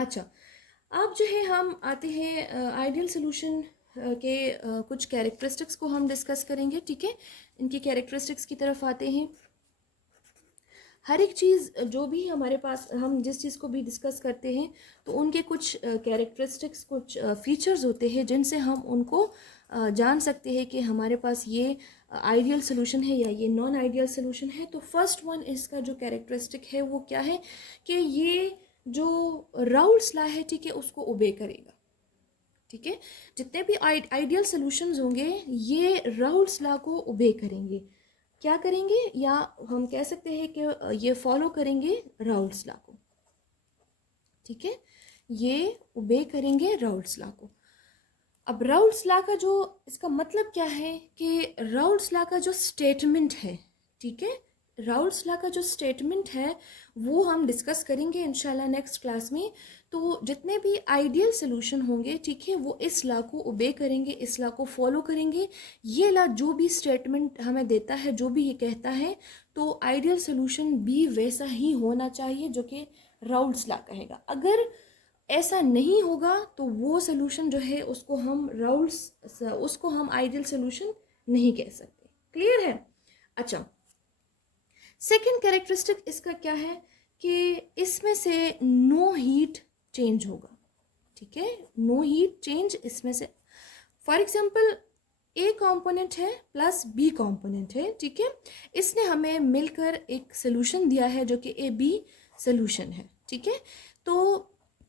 अच्छा, अब जो है हम आते हैं आइडियल सोल्यूशन के कुछ कैरेक्टरिस्टिक्स को हम डिस्कस करेंगे, ठीक है। इनकी कैरेक्टरिस्टिक्स की तरफ आते हैं। हर एक चीज़ जो भी हमारे पास, हम जिस चीज़ को भी डिस्कस करते हैं तो उनके कुछ कैरेक्टरिस्टिक्स, कुछ फीचर्स होते हैं जिनसे हम उनको जान सकते हैं कि हमारे पास ये आइडियल सोल्यूशन है या ये नॉन आइडियल सोल्यूशन है। तो फर्स्ट वन इसका जो कैरेक्टरिस्टिक है वो क्या है कि ये जो राउल्स लॉ है, ठीक है, उसको ओबे करेगा, ठीक है। जितने भी आइडियल सोल्यूशंस होंगे ये राउल्स लॉ को ओबे करेंगे। क्या करेंगे, या हम कह सकते हैं कि ये फॉलो करेंगे राउल्स लॉ को, ठीक है। ये ओबे करेंगे राउल्स लॉ को। अब राउल्स लॉ का जो, इसका मतलब क्या है कि राउल्स लॉ का जो स्टेटमेंट है, ठीक है, राउल्स लॉ का जो स्टेटमेंट है वो हम डिस्कस करेंगे इंशाल्लाह नेक्स्ट क्लास में। तो जितने भी आइडियल सोल्यूशन होंगे, ठीक है, वो इस लॉ को ओबे करेंगे, इस लॉ को फॉलो करेंगे। ये लॉ जो भी स्टेटमेंट हमें देता है, जो भी ये कहता है, तो आइडियल सोल्यूशन भी वैसा ही होना चाहिए जो कि राउल्स लॉ कहेगा। अगर ऐसा नहीं होगा तो वो सोल्यूशन जो है उसको हम आइडियल सोल्यूशन नहीं कह सकते। क्लियर है? अच्छा, सेकंड कैरेक्टरिस्टिक इसका क्या है कि इसमें से नो हीट चेंज होगा, ठीक है। नो हीट चेंज इसमें से, फॉर एग्जांपल ए कंपोनेंट है प्लस बी कंपोनेंट है, ठीक है। इसने हमें मिलकर एक सोल्यूशन दिया है जो कि ए बी सोल्यूशन है, ठीक है। तो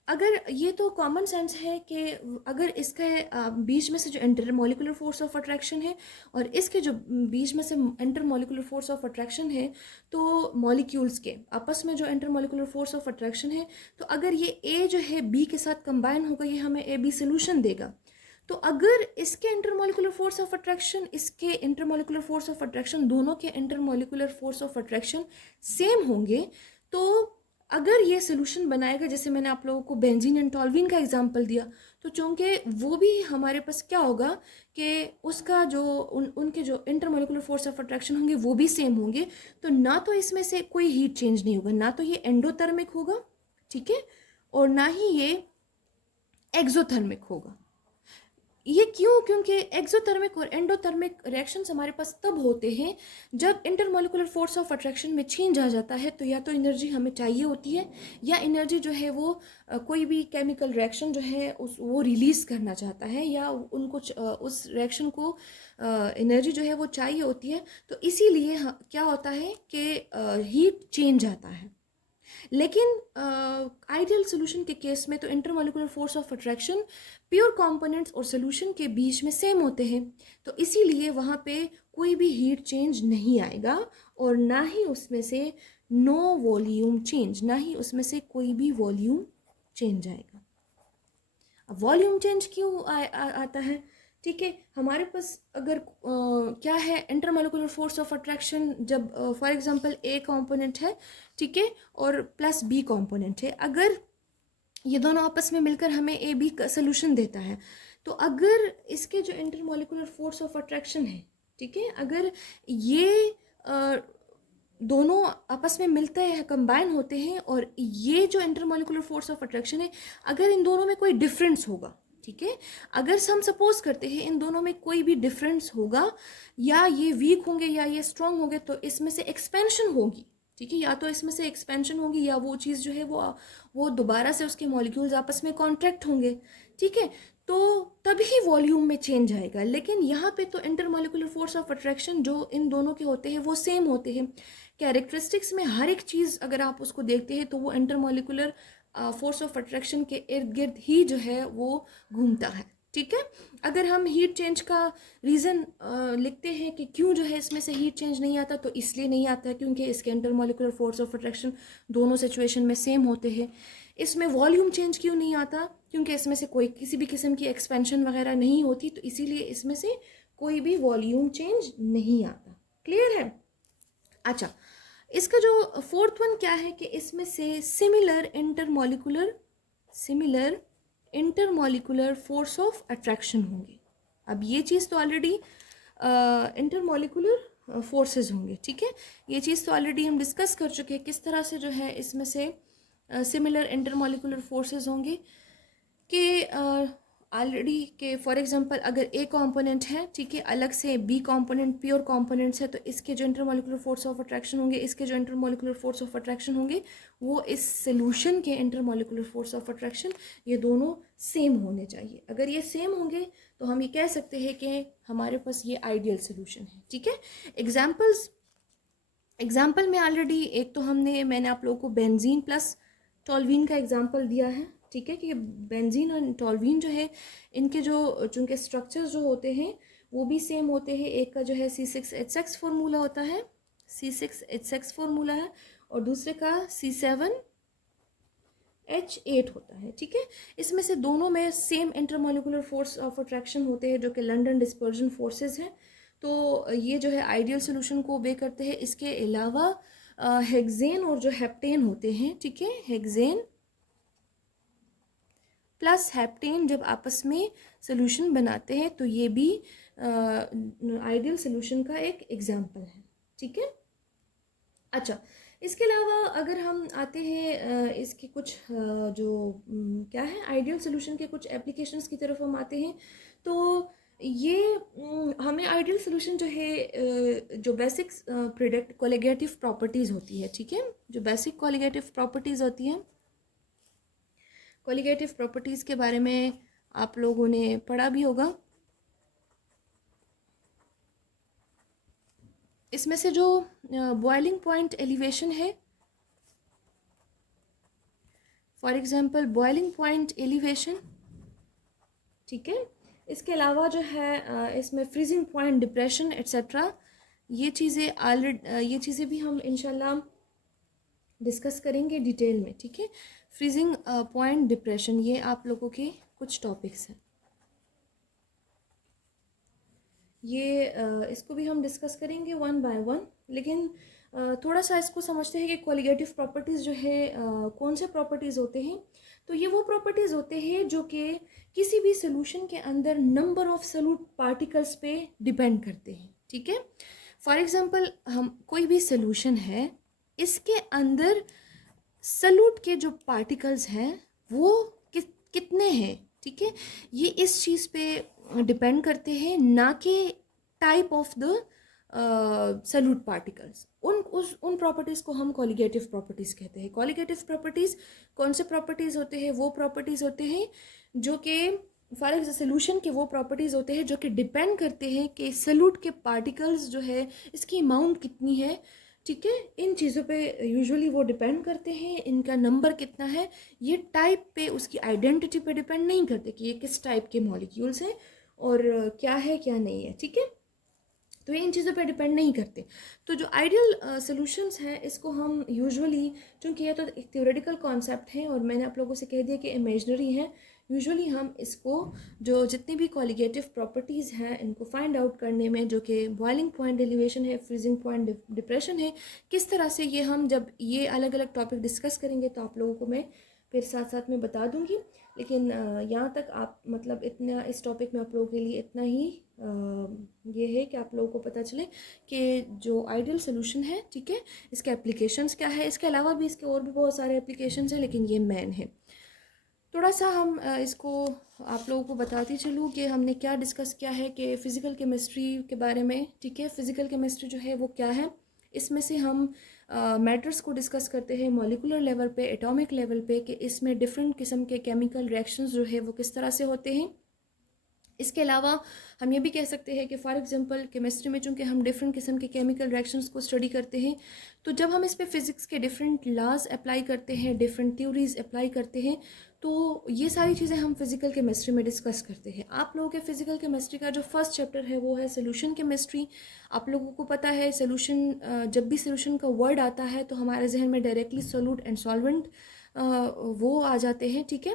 अगर ये तो कॉमन सेंस है कि अगर इसके बीच में से जो इंटरमोलिकुलर फोर्स ऑफ अट्रैक्शन है और इसके जो बीच में से इंटरमोलिकुलर फोर्स ऑफ अट्रैक्शन है, तो मॉलिक्यूल्स के आपस में जो इंटरमोलिकुलर फोर्स ऑफ अट्रैक्शन है, तो अगर ये ए जो है बी के साथ कंबाइन होगा, ये हमें ए बी सोल्यूशन देगा। तो अगर इसके इंटरमोलिकुलर फोर्स ऑफ अट्रैक्शन, इसके इंटरमोलिकुलर फोर्स ऑफ अट्रैक्शन, दोनों के intermolecular force of attraction same होंगे, तो अगर ये सोल्यूशन बनाएगा, जैसे मैंने आप लोगों को बेंजीन एंड टॉल्यूइन का एग्जांपल दिया, तो चूंकि वो भी हमारे पास क्या होगा कि उसका जो उनके जो इंटरमोलिकुलर फोर्स ऑफ अट्रैक्शन होंगे वो भी सेम होंगे, तो ना तो इसमें से कोई हीट चेंज नहीं होगा, ना तो ये एंडोथर्मिक होगा, ठीक है, और ना ही ये एक्सोथर्मिक होगा। ये क्यों? क्योंकि एक्सोथर्मिक और एंडोथर्मिक रिएक्शंस हमारे पास तब होते हैं जब इंटरमोलिकुलर फोर्स ऑफ अट्रैक्शन में चेंज आ जाता है। तो या तो एनर्जी हमें चाहिए होती है, या एनर्जी जो है वो कोई भी केमिकल रिएक्शन जो है वो रिलीज करना चाहता है, या उनको उस रिएक्शन को एनर्जी जो है वो चाहिए होती है। तो इसीलिए क्या होता है कि हीट चेंज आता है। लेकिन आइडियल सोल्यूशन के केस में तो intermolecular force of attraction pure components और सोल्यूशन के बीच में सेम होते हैं, तो इसीलिए वहाँ पे कोई भी हीट चेंज नहीं आएगा, और ना ही उसमें से नो वॉल्यूम चेंज, ना ही उसमें से कोई भी वॉल्यूम चेंज आएगा। अब वॉल्यूम चेंज क्यों आता है? ठीक है, हमारे पास अगर क्या है, इंटरमोलिकुलर फोर्स ऑफ अट्रैक्शन, जब फॉर एग्जांपल ए कंपोनेंट है, ठीक है, और प्लस बी कंपोनेंट है, अगर ये दोनों आपस में मिलकर हमें ए बी का सोल्यूशन देता है, तो अगर इसके जो इंटरमोलिकुलर फोर्स ऑफ अट्रैक्शन है, ठीक है, अगर ये दोनों आपस में मिलते हैं, कंबाइन होते हैं, और ये जो इंटरमोलिकुलर फोर्स ऑफ अट्रैक्शन है, अगर इन दोनों में कोई डिफरेंस होगा, ठीक है, अगर हम सपोज करते हैं इन दोनों में कोई भी डिफरेंस होगा, या ये वीक होंगे या ये स्ट्रांग होंगे, तो इसमें से एक्सपेंशन होगी, ठीक है, या तो इसमें से एक्सपेंशन होगी, या वो चीज़ जो है वो दोबारा से उसके मॉलिक्यूल्स आपस में कॉन्ट्रैक्ट होंगे, ठीक है, तो तभी वॉल्यूम में चेंज आएगा। लेकिन यहाँ पे तो इंटरमॉलिक्यूलर फोर्स ऑफ अट्रैक्शन जो इन दोनों के होते हैं वो सेम होते हैं। कैरेक्टरिस्टिक्स में हर एक चीज़ अगर आप उसको देखते हैं तो वो इंटरमॉलिक्यूलर फोर्स ऑफ अट्रैक्शन के इर्द गिर्द ही जो है वो घूमता है, ठीक है। अगर हम हीट चेंज का रीज़न लिखते हैं कि क्यों जो है इसमें से हीट चेंज नहीं आता, तो इसलिए नहीं आता है क्योंकि इसके इंटरमॉलिक्यूलर फोर्स ऑफ अट्रैक्शन दोनों सिचुएशन में सेम होते हैं। इसमें वॉल्यूम चेंज क्यों नहीं आता? क्योंकि इसमें से कोई किसी भी किस्म की एक्सपेंशन वगैरह नहीं होती, तो इसीलिए इसमें से कोई भी वॉल्यूम चेंज नहीं आता। क्लियर है? अच्छा, इसका जो फोर्थ वन क्या है कि इसमें से similar intermolecular force of attraction होंगे। अब ये चीज़ तो ऑलरेडी इंटरमॉलिक्यूलर फोर्सेस होंगे, ठीक है, ये चीज़ तो ऑलरेडी हम डिस्कस कर चुके हैं किस तरह से जो है इसमें से सिमिलर इंटरमॉलिकुलर फोर्सेस होंगे कि ऑलरेडी के फॉर एग्जांपल अगर ए कंपोनेंट है, ठीक है, अलग से बी कंपोनेंट प्योर कंपोनेंट्स है, तो इसके जो इंटरमॉलिकुलर फोर्स ऑफ अट्रैक्शन होंगे, इसके जो इंटरमॉलिकुलर फोर्स ऑफ अट्रैक्शन होंगे, वो इस सोल्यूशन के इंटरमॉलिकुलर फोर्स ऑफ अट्रैक्शन ये दोनों सेम होने चाहिए। अगर ये सेम होंगे तो हम ये कह सकते हैं कि हमारे पास ये आइडियल सोल्यूशन है, ठीक है। एग्जाम्पल में ऑलरेडी एक तो मैंने आप लोगों को बेंजीन प्लस टॉल्वीन का एग्जाम्पल दिया है, ठीक है, कि बेंजीन और टॉल्वीन जो है इनके जो चूँकि स्ट्रक्चर्स जो होते हैं वो भी सेम होते हैं। एक का जो है C6H6 फार्मूला होता है, C6H6 फार्मूला है, और दूसरे का C7H8 होता है, ठीक है। इसमें से दोनों में same intermolecular force of attraction होते हैं जो कि लंडन डिस्पर्जन फोर्सेस हैं। तो ये जो है आइडियल सोल्यूशन को ओबे करते हैं। इसके अलावा हेक्सेन और जो हेप्टेन होते हैं, ठीक है, हेक्सेन प्लस हेप्टेन जब आपस में सोल्यूशन बनाते हैं तो ये भी आइडियल सोल्यूशन का एक एग्जाम्पल है, ठीक है। अच्छा, इसके अलावा अगर हम आते हैं इसके कुछ क्या है आइडियल सोल्यूशन के कुछ एप्लीकेशंस की तरफ हम आते हैं, तो ये हमें आइडियल सोल्यूशन जो है जो बेसिक प्रोडक्ट कोलिगेटिव प्रॉपर्टीज़ होती है, ठीक है, जो बेसिक कोलिगेटिव प्रॉपर्टीज़ होती हैं, कोलिगेटिव प्रॉपर्टीज़ के बारे में आप लोगों ने पढ़ा भी होगा। इसमें से जो बॉइलिंग पॉइंट एलिवेशन है, for example boiling point elevation, ठीक है, इसके अलावा जो है इसमें फ्रीजिंग पॉइंट डिप्रेशन एट्सेट्रा, ये चीज़ें भी हम इंशाल्लाह डिस्कस करेंगे डिटेल में, ठीक है। फ्रीजिंग पॉइंट डिप्रेशन ये आप लोगों के कुछ टॉपिक्स हैं, ये इसको भी हम डिस्कस करेंगे वन बाय वन। लेकिन थोड़ा सा इसको समझते हैं कि कोलिगेटिव प्रॉपर्टीज़ जो है कौन से प्रॉपर्टीज़ होते हैं। तो ये वो प्रॉपर्टीज़ होते हैं जो कि किसी भी सोल्यूशन के अंदर नंबर ऑफ सोल्यूट पार्टिकल्स पे डिपेंड करते हैं, ठीक है। फॉर एग्जांपल हम कोई भी सोल्यूशन है, इसके अंदर सोल्यूट के जो पार्टिकल्स हैं वो कितने हैं, ठीक है, ये इस चीज़ पे डिपेंड करते हैं, ना कि type of the solute particles. उन प्रॉपर्टीज़ को हम कोलिगेटिव प्रॉपर्टीज़ कहते हैं। कोलिगेटिव प्रॉपर्टीज़ कौन से प्रॉपर्टीज़ होते हैं? वो प्रॉपर्टीज़ होते हैं जो कि फॉर एग्जाम्पल सोल्यूशन के वो प्रॉपर्टीज़ होते हैं जो कि डिपेंड करते हैं कि सोल्यूट के पार्टिकल्स जो है इसकी अमाउंट कितनी है, ठीक है, इन चीज़ों पे यूजुअली वो डिपेंड करते हैं। इनका नंबर कितना है ये टाइप पे, उसकी आइडेंटिटी पे डिपेंड नहीं करते कि ये किस टाइप के मॉलिक्यूल्स हैं और क्या है क्या नहीं है, ठीक है, तो ये इन चीज़ों पे डिपेंड नहीं करते। तो जो आइडियल सॉल्यूशंस हैं इसको हम यूजुअली, चूँकि ये तो एक थ्योरेटिकल कॉन्सेप्ट है और मैंने आप लोगों से कह दिया कि इमेजनरी है, यूजुअली हम इसको जो जितनी भी कोलिगेटिव प्रॉपर्टीज़ हैं इनको फाइंड आउट करने में, जो कि बॉइलिंग पॉइंट एलिवेशन है, फ्रीजिंग पॉइंट डिप्रेशन है, किस तरह से ये हम जब ये अलग अलग टॉपिक डिस्कस करेंगे तो आप लोगों को मैं फिर साथ साथ में बता दूंगी। लेकिन यहाँ तक आप मतलब इतना इस टॉपिक में आप लोगों के लिए इतना ही ये है कि आप लोगों को पता चले कि जो आइडियल सोल्यूशन है, ठीक है, इसके एप्लीकेशंस क्या है। इसके अलावा भी इसके और भी बहुत सारे एप्लीकेशंस हैं लेकिन ये मेन है। थोड़ा सा हम इसको आप लोगों को बताती चलूँ कि हमने क्या डिस्कस किया है कि फ़िज़िकल केमिस्ट्री के बारे में, ठीक है। फ़िज़िकल केमिस्ट्री जो है वो क्या है, इसमें से हम मैटर्स को डिस्कस करते हैं मॉलिकुलर लेवल पे, एटॉमिक लेवल पे, कि इसमें डिफरेंट किस्म के केमिकल रिएक्शंस जो है वो किस तरह से होते हैं। इसके अलावा हम ये भी कह सकते हैं कि फॉर एग्जांपल केमिस्ट्री में चूँकि हम डिफरेंट किस्म के केमिकल रिएक्शंस को स्टडी करते हैं, तो जब हम इस पे फिज़िक्स के डिफरेंट लॉज अप्लाई करते हैं, डिफरेंट थ्योरीज अप्लाई करते हैं, तो ये सारी चीज़ें हम फिज़िकल केमिस्ट्री में डिस्कस करते हैं। आप लोगों के फिज़िकल केमिस्ट्री का जो फर्स्ट चैप्टर है वो है सोल्यूशन केमिस्ट्री। आप लोगों को पता है सोल्यूशन, जब भी सोल्यूशन का वर्ड आता है तो हमारे जहन में डायरेक्टली सोल्यूट एंड सॉल्वेंट वो आ जाते हैं, ठीक है,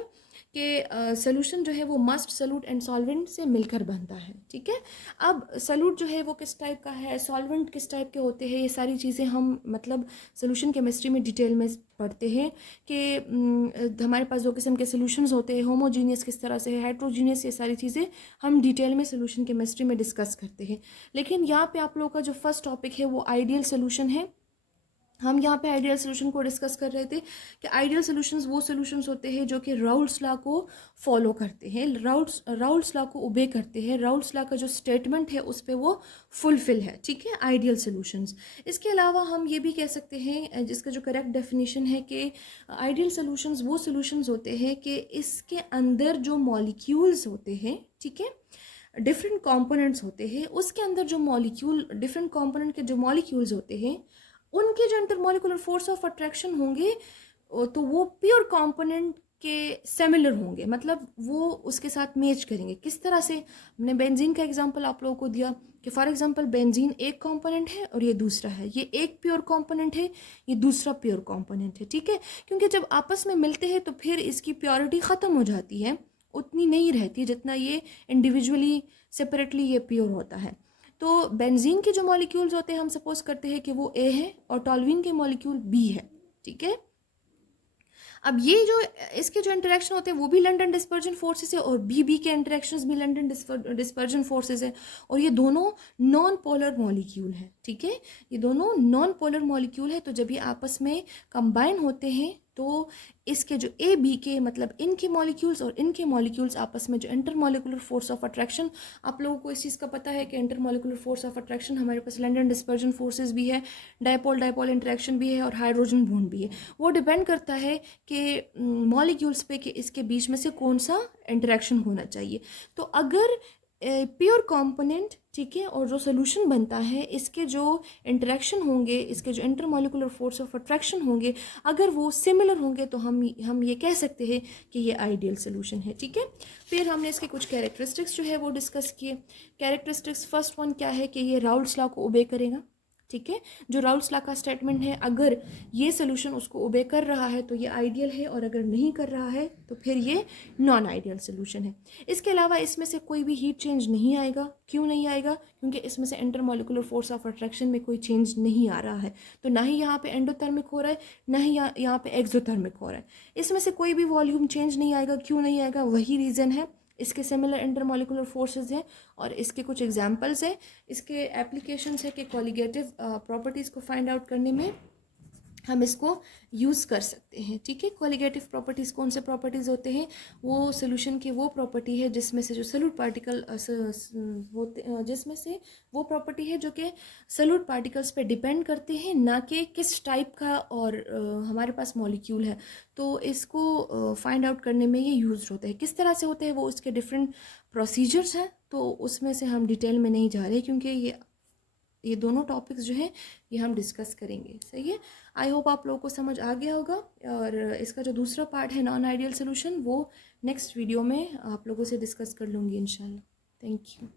कि सोल्यूशन जो है वो मस्ट सोल्यूट एंड सॉल्वेंट से मिलकर बनता है, ठीक है। अब सोल्यूट जो है वो किस टाइप का है, सॉल्वेंट किस टाइप के होते हैं, ये सारी चीज़ें हम मतलब सोल्यूशन केमिस्ट्री में डिटेल में पढ़ते हैं कि हमारे पास दो किस्म के सोल्यूशंस होते हैं, होमोजीनियस किस तरह से है, हेट्रोजीनियस, ये सारी चीज़ें हम डिटेल में सोल्यूशन केमिस्ट्री में डिस्कस करते हैं। लेकिन यहाँ पे आप लोगों का जो फर्स्ट टॉपिक है वो आइडियल सोल्यूशन है। हम यहाँ पे आइडियल सोल्यूशन को डिस्कस कर रहे थे कि आइडियल सोल्यूशंस वो सोल्यूशंस होते हैं जो कि राउल्स लॉ को फॉलो करते हैं, राउल्स लॉ को ओबे करते हैं, राउल्स लॉ का जो स्टेटमेंट है उस पर वो फुलफिल है, ठीक है, आइडियल सोल्यूशंस। इसके अलावा हम ये भी कह सकते हैं, जिसका जो करेक्ट डेफिनेशन है कि आइडियल सोल्यूशंस वो सोल्यूशंस होते हैं कि इसके अंदर जो मॉलिक्यूल्स होते हैं, ठीक है, डिफरेंट कंपोनेंट्स होते हैं, उसके अंदर जो मॉलिक्यूल, डिफरेंट कंपोनेंट के जो मॉलिक्यूल्स होते हैं, उनके जो इंटरमॉलिकुलर फोर्स ऑफ अट्रैक्शन होंगे तो वो प्योर कंपोनेंट के सिमिलर होंगे, मतलब वो उसके साथ मैच करेंगे। किस तरह से? हमने बेंजीन का एग्जांपल आप लोगों को दिया कि फॉर एग्जांपल बेंजीन एक कंपोनेंट है और ये दूसरा है, ये एक प्योर कंपोनेंट है, ये दूसरा प्योर कंपोनेंट है, ठीक है। क्योंकि जब आपस में मिलते हैं तो फिर इसकी प्योरिटी ख़त्म हो जाती है, उतनी नहीं रहती जितना ये इंडिविजुअली सेपरेटली ये प्योर होता है। तो बेंजीन के जो मॉलिक्यूल्स होते हैं, हम सपोज करते हैं कि वो ए है और टॉल्यूइन के मॉलिक्यूल बी है, ठीक है। अब ये जो इसके जो इंटरेक्शन होते हैं वो भी लंडन डिस्पर्जन फोर्सेस है और बी के इंटरेक्शंस भी लंडन डिस्पर्जन फोर्सेस है, और ये दोनों नॉन पोलर मॉलिक्यूल है, ठीक है, ये दोनों नॉन पोलर मॉलिक्यूल है। तो जब ये आपस में कंबाइन होते हैं तो इसके जो ए बी के, मतलब इनके मॉलिक्यूल्स और इनके मॉलिक्यूल्स आपस में जो इंटरमॉलिकुलर फोर्स ऑफ अट्रैक्शन, आप लोगों को इस चीज़ का पता है कि इंटरमॉलिकुलर फोर्स ऑफ अट्रैक्शन हमारे पास लंडन डिस्पर्जन फोर्सेस भी है, डायपोल डायपोल इंटरेक्शन भी है और हाइड्रोजन बॉन्ड भी है। वो डिपेंड करता है कि मॉलिक्यूल्स पे कि इसके बीच में से कौन सा इंटरेक्शन होना चाहिए। तो अगर प्योर कंपोनेंट, ठीक है, और जो सोल्यूशन बनता है, इसके जो इंटरेक्शन होंगे, इसके जो इंटरमॉलिकुलर फोर्स ऑफ अट्रैक्शन होंगे, अगर वो सिमिलर होंगे तो हम ये कह सकते हैं कि ये आइडियल सोल्यूशन है, ठीक है। फिर हमने इसके कुछ कैरेक्टरिस्टिक्स जो है वो डिस्कस किए। कैरेक्टरिस्टिक्स फर्स्ट वन क्या है कि ये राउल्स लॉ को ओबे करेगा, ठीक है। जो राउल्स लॉ का स्टेटमेंट है, अगर ये सोल्यूशन उसको ओबे कर रहा है तो ये आइडियल है, और अगर नहीं कर रहा है तो फिर ये नॉन आइडियल सोल्यूशन है। इसके अलावा इसमें से कोई भी हीट चेंज नहीं आएगा। क्यों नहीं आएगा? क्योंकि इसमें से इंटरमॉलिकुलर फोर्स ऑफ अट्रैक्शन में कोई चेंज नहीं आ रहा है, तो ना ही यहाँ पे एंडोथर्मिक हो रहा है, ना ही यहाँ पे एक्सोथर्मिक हो रहा है। इसमें से कोई भी वॉल्यूम चेंज नहीं आएगा। क्यों नहीं आएगा? वही रीज़न है, इसके सिमिलर इंटरमॉलिकुलर फोर्सेस हैं और इसके कुछ एग्जांपल्स हैं, इसके एप्लीकेशंस है कि कॉलिगेटिव प्रॉपर्टीज़ को फाइंड आउट करने में हम इसको यूज़ कर सकते हैं, ठीक है। कॉलिगेटिव प्रॉपर्टीज़ कौन से प्रॉपर्टीज़ होते हैं? वो सोल्यूशन की वो प्रॉपर्टी है जिसमें से जो सॉल्यूट पार्टिकल होते, जिसमें से वो प्रॉपर्टी है जो कि सॉल्यूट पार्टिकल्स पे डिपेंड करते हैं, ना कि किस टाइप का और हमारे पास मॉलिक्यूल है। तो इसको फाइंड आउट करने में ये यूज़ होता है। किस तरह से होते हैं वो, उसके डिफरेंट प्रोसीजर्स हैं, तो उसमें से हम डिटेल में नहीं जा रहे क्योंकि ये दोनों टॉपिक्स जो हैं ये हम डिस्कस करेंगे, सही है। आई होप आप लोगों को समझ आ गया होगा, और इसका जो दूसरा पार्ट है नॉन आइडियल सोल्यूशन, वो नेक्स्ट वीडियो में आप लोगों से डिस्कस कर लूँगी इंशाल्लाह। Thank you.